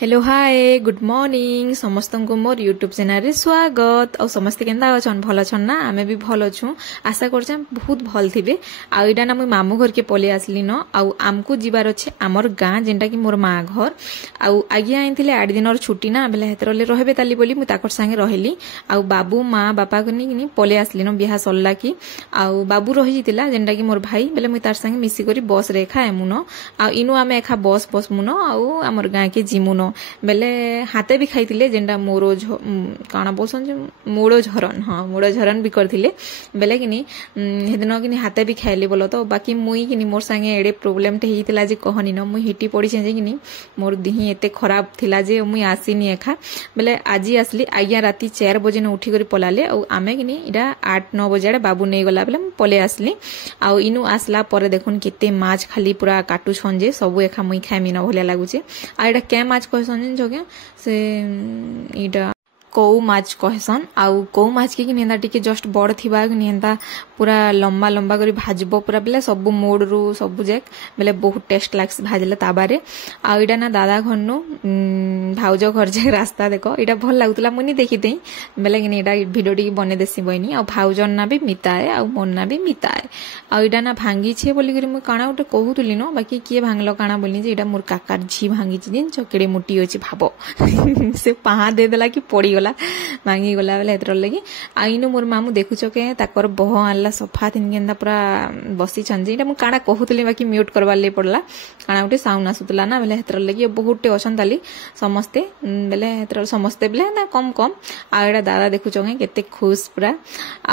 Hello hi good morning समस्त को मोर YouTube channel रे स्वागत और समस्त केंदा अछन भल अछन ना आमे भी भल अछु आशा करछे बहुत भल थिबे आ इडा ना मुई मामू घर के पले आसली न आ आमको जीवार अछि हमर गां जेंटा कि मोर माँ घर आ आगे आइथिले 8 दिन छुट्टी ना बेले हेतरले रहबे ताली बोली मु ताकर संगे रहली आ बाबू माँ बापा को नि पले आसली न बिहा सरला कि आ बाबू रहि जितिला जेंटा कि मोर भाई बेले मुई तार संगे मिसी करी बस रे खा एमुनो आ इनु आमे एखा बस मुनो आ हमर गां के जिमुनो बेले हाथे भी खाइतिले जेंडा मोरो काना बोलसन जे मोड़ो झरन हाँ मोड़ो झरन भी करथिले बेले किनी हेदिन किनी हाथे भी खाइले बोलो तो बाकी मुई किनी मोर संगे एडे प्रॉब्लम टे हितिला जे कहनी न मुई हिटी पड़ी जे किनी मोर दिही एते खराब थिला जे मुई आसीनी एखा बेले आजी आसली आज्ञा राती 4 बजे न उठी करी पलाले और आमे किनी इडा 8-9 बजे बाबू नै गला बेले पले आसली आ इनु आसला परे देखुन केते माछ खाली पूरा काटू छन जे सब एखा मुई खाइमी न भलिया लागुचे आ एडा के माछ कहसन जोगे से इडा कौ माछ कहसन आउ कौ माछ के निंदा टिके जस्ट बड़ थिबा निंदा पूरा लंबा लंबा करी भाजबो पूरा बेले सब मोड़ रु सब जेक बेले बहुत टेस्ट लागस भाजले ताबारे आ इडा ना दादा घरनु भाउज घर जे रास्ता देखो इडा भल लागुतला मुनी देखि देई बेले कि इडा वीडियो टी बने देसी बइनी आ भाउजन ना भी मिताए आ मोन ना भी मिताए आ इडा ना भांगी छे बोली करी मु काना उटे कहूतली न बाकी किए भांगलो काना बोलनी जे इडा मोर काकार झी भांगी छी दिन चकेड़े मुटी अछि भाबो से पहा दे देला कि पड़ी गला भांगी गला बेले हेतर लगी आइनो मोर मामू देखुछ के ताकर बह आनला सफा थिन केंदा पूरा बसी छन जे इडा मु काना कहूतली बाकी म्यूट करबा ले पड़ला काना उटे साउंड आसुतला ना बेले हेतर लगी बहुत टे अछन ताली समस्ते बेले हेतर समस्ते बेले ना कम कम आ एडा दादा देखुछ के केते खुश पूरा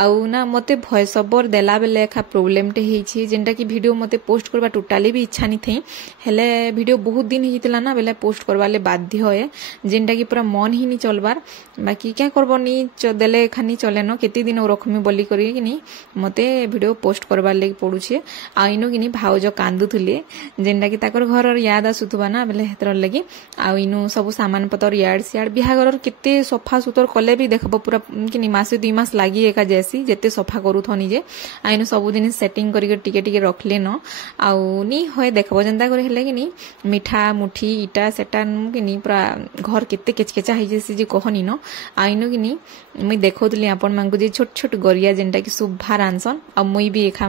आउ ना मते वॉइस ओवर देला बेले एखा प्रॉब्लम टे हेई छी जेंटा कि वीडियो मते पोस्ट करबा टोटली भी इच्छा नि थई हेले वीडियो बहुत दिन हितिला ना बेले पोस्ट करबा ले बाध्य होए जेंटा कि पूरा मन ही नि चलबार बाकी क्या करबनी देले खानी चले न केती दिन रखमी बोली करी किनी मते वीडियो पोस्ट करबार लागि पडुछे आ इनु किनी भाउज कांदुथुले जेंडा कि ताकर घर याद आसुथबा ना बेले हेतर लागि आ इनु सब सामान पतर याड सियाड बिहागर केते सफा सुतर कले भी देखबो पूरा किनी मासे 2 मास लागि एका जैसी जेते सफा करूथनी जे आ इनु सब दिन सेटिंग करी टिके टिके रखले न आ नी होय देखबो जेंदा करे हेले किनी मिठा मुठी इटा सेटा किनी पूरा घर केते केचकेचा हे जैसी जे कहनी न आइनो किनी मुई देखौतली आपण मांगु जे छोट छोट गरिया जेंटा कि सुभार आनसन आ मुई भी एखा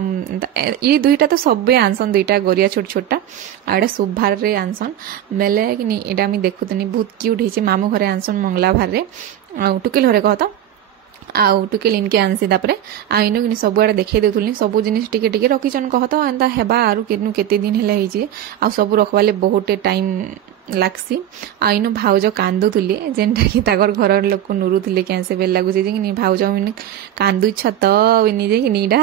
ई दुईटा तो सबे आनसन दुईटा गरिया छोट छोटा आडा सुभार रे आनसन मेले किनी एडा मी देखुतनी बहुत क्यूट हिचे मामू घरे आनसन मंगला भार रे आ टुकेल घरे कहत आउ टुकेल इनके आनसी तापरे आइनो किनी सब आडे देखै देथुलनी सब जिनिस टिके टिके रखिचन कहत एंता हेबा आरु केनु केते दिन हेले हिचे आ सब रखवाले बहुत टाइम लागसी आइनो भाउज कांदुथुले जेंटा कि ताकर घर लोक नुरुथुले कैसे बेल लागुचे जे कि भाउज मिने कांदु छत निजे कि नीडा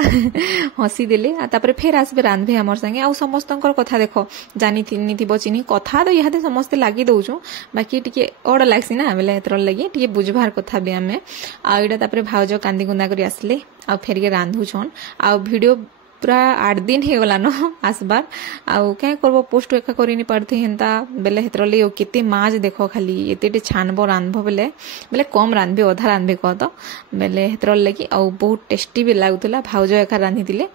हसी देले आ तापरे फेर आसबे रांधबे हमर संगे आ समस्तंकर कथा देखो जानी थिनी थिबो चिनी कथा तो इहाते समस्त लागि दउछु बाकी टिके ओड लागसी ना बेले एतर लागि टिके बुझबार कथा बे हमें आ इडा तापरे भाउज कांदी गुंदा करी आसले आ फेर के रांधु छन आ वीडियो पूरा 8 दिन हे गला न आसबार आउ क्या करबो पोस्ट एका करि नि पड़थे हेंता बेले हेतर ले केते माज देखो खाली एतेटे छानबो रांधबो बेले बेले कम रांधबे अधा रांधबे कहत बेले हेतर लगी आउ बहुत टेस्टी भी लागुतला भाउज एका रांधी दिले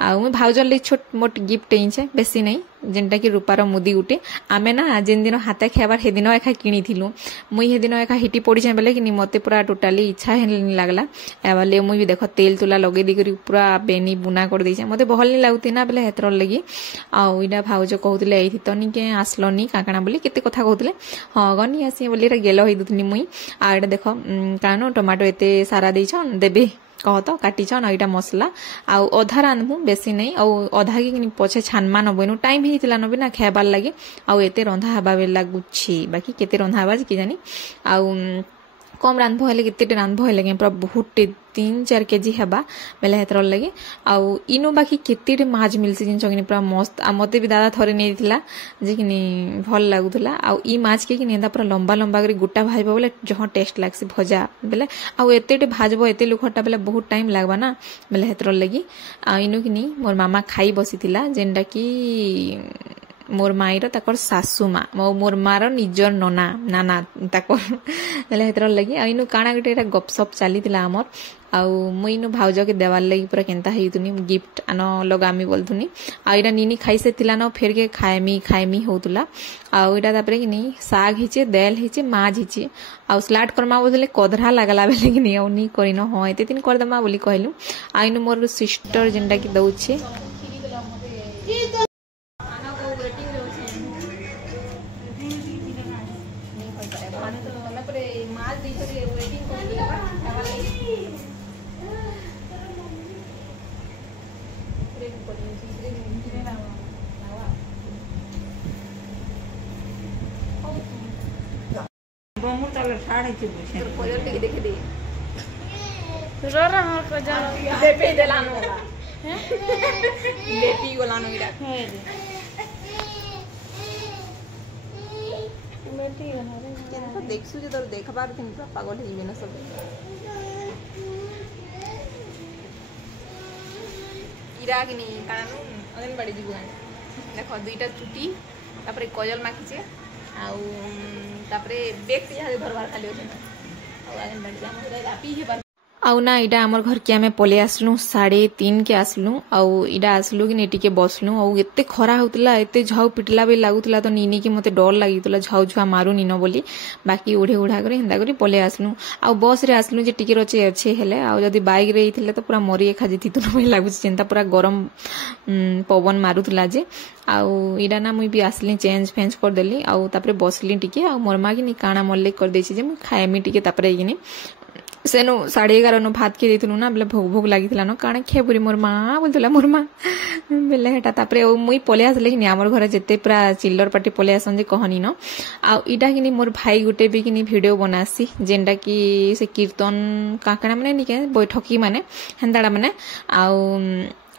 आ मु भाउज ले छोट मोट गिफ्ट हिंचे बेसी नै जेंटा कि रूपार मुदी गुटे आमे ना जेन दिन हाते खेबार हे दिन एका किनी थिलु मुई हे दिन एका हिटी पड़ी छै बेले कि मते पूरा टोटली इच्छा हेनी लागला एबाले मुई भी देखो तेल तुला लगे दी करी पूरा बेनी बुना कर दै छै मते बहल नि लागुती ना बेले हेतर लगी आ इडा भाउज कहउतले एथि तनी के आसलनी काकणा बोली केते कथा कहउतले हां गनी आसी बोली रा गेलो होई दुतनी मुई आ एडा देखो कानो टमाटो एते सारा दै छन देबे कहत काटी छन एटा मसला आ अधा रांधबु बेसी नै आ अधा के पछे छानमा नबेनु टाइम हेतिला नबे ना खेबार लागि आ एते रंधा हबा बे लागुछि बाकी केते रंधा हबा कि जानी आ कम रांधबो हेले केते रांधबो हेले पूरा बहुत 3-4 केजी हेबा बेले हेतर लगे आ इनो बाकी केते माछ मिलसी जिन चगिनी पूरा मस्त आ मते भी दादा थरे नै दिला जे किनी भल लागुतला आ ई माछ के किनी पूरा लंबा लंबा करी गुटा भाजबो बोले जहां टेस्ट लागसी भजा बेले आ एतेटे भाजबो एते लुखटा बेले बहुत टाइम लागबा ना बेले हेतर लगी आ इनो किनी मोर मामा खाई बसितिला जेंडा की मोर माईर ताकर सासू माँ मोर मार निजर नना नाना ताकर बेले हेतर लगी आ इनु काना गोटे गपसप चली आमर आउ मुइनु भाउज के देवार लगी पूरा केनता हेतुनी गिफ्ट आन लगामी बोलथुनी आ इरा नीनी खाई से तिला न फेर के खाएमी होतुला आ इटा तापरे कि नहीं साग हिचे दाल हिचे माछ हिचे आ स्लाट करमा बोले कदरा लागला बेले कि नहीं नी करिन हो एते दिन कर दमा बोली कहलु आ इनु मोर सिस्टर जेंडा कि दउछे देखे दे लेपी देलानो लेपी गोलानो इरा देखसु जे तोर देखबार थिन पागल हे जेना सब इरा कि नहीं कानु अगन बड़ी जीव देखो दुईटा चुटी तापरे कजल माखिचे आउ तापरे बेग से यहाँ धरबार खाली होचे आउ अगन बड़ी हम रापी हे आउ ना इटा आमर घर के आमे पले आसलु 3:30 के आसलु आउ इटा आसलु कि नेटी के बसलु आउ एते खरा होतला एते झाउ पिटला बे लागुतला तो नीनी के मते डर लागितला झाउ छुआ मारू नीनो बोली बाकी उड़े उड़ा करे हिंदा करी पले आसलु आउ बस रे आसलु जे टिके रचे अच्छे हेले आउ जदी बाइक रे हिथिले तो पूरा मरी खा जति तो नै लागु चिंता पूरा गरम पवन मारुतला जे आउ इडा ना मुई भी आसली चेंज फेंज कर देली आउ तापरे बसली टिके आउ मोरमा कि नि काना मल्ले कर देछि जे मु खाएमी टिके तापरे कि नि सेनो 11:30 नो भात के देथुनु ना बेले भोग भोग लागितला न काणे खेबुरी मोर मां बोलतला मोर मां बेले हेटा तापरे मुई पले आसले कि हमर घर जते पूरा चिल्लर पार्टी पले आसन जे कहनी न आ इडा कि मोर भाई गुटे भी कि वीडियो बनासी जेंडा कि से कीर्तन काकणा माने निके बैठकी माने हेंदाडा माने आ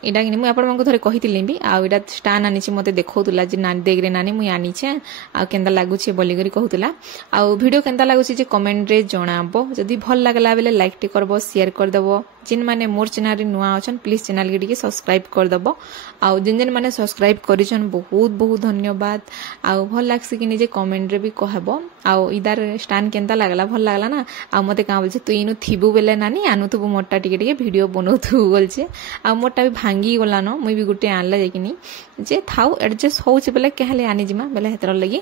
इडा कि मुई आपण मानकु थरे कहितिली भी आ इडा स्टान आनिछि मते देखौतुला जे नानी देखरे नानी मुई आनिछे आ केंदा लागु छे बोली करी कहउतला आ वीडियो केंदा लागु छे जे कमेंट रे जणाबो जदी भल लागला बेले लाइक टी करबो शेयर कर देबो जिन माने मोर चैनल रे नुआ अछन प्लीज चैनल के टिके सब्सक्राइब कर देबो आ जिन माने सब्सक्राइब करिछन बहुत बहुत धन्यवाद आ भल लागसी कि निजे कमेंट रे भी कहबो आ इधर स्टान केंदा लागला भल लागला ना आ मते का बोलछे तू इनु थिबु बेले नानी आनुथबु मोटा टिके टिके वीडियो बनौथु बोलछे आ मोटा भी भांगी गला न मुई भी गुटे आनला जेकिनी जे थाउ एडजस्ट होउछ बेले कहले आनी जिमा बेले हेतर लगी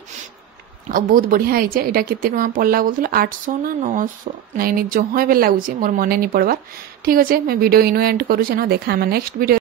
और बहुत बढ़िया है एटा केते टका पड़ला बोलथला 800 ना 900 नहीं नहीं जहाँ बेले लागुचे मोर मने नहीं पड़वार ठीक अच्छे मैं वीडियो इनु एंड करूचे ना देखा नेक्स्ट वीडियो।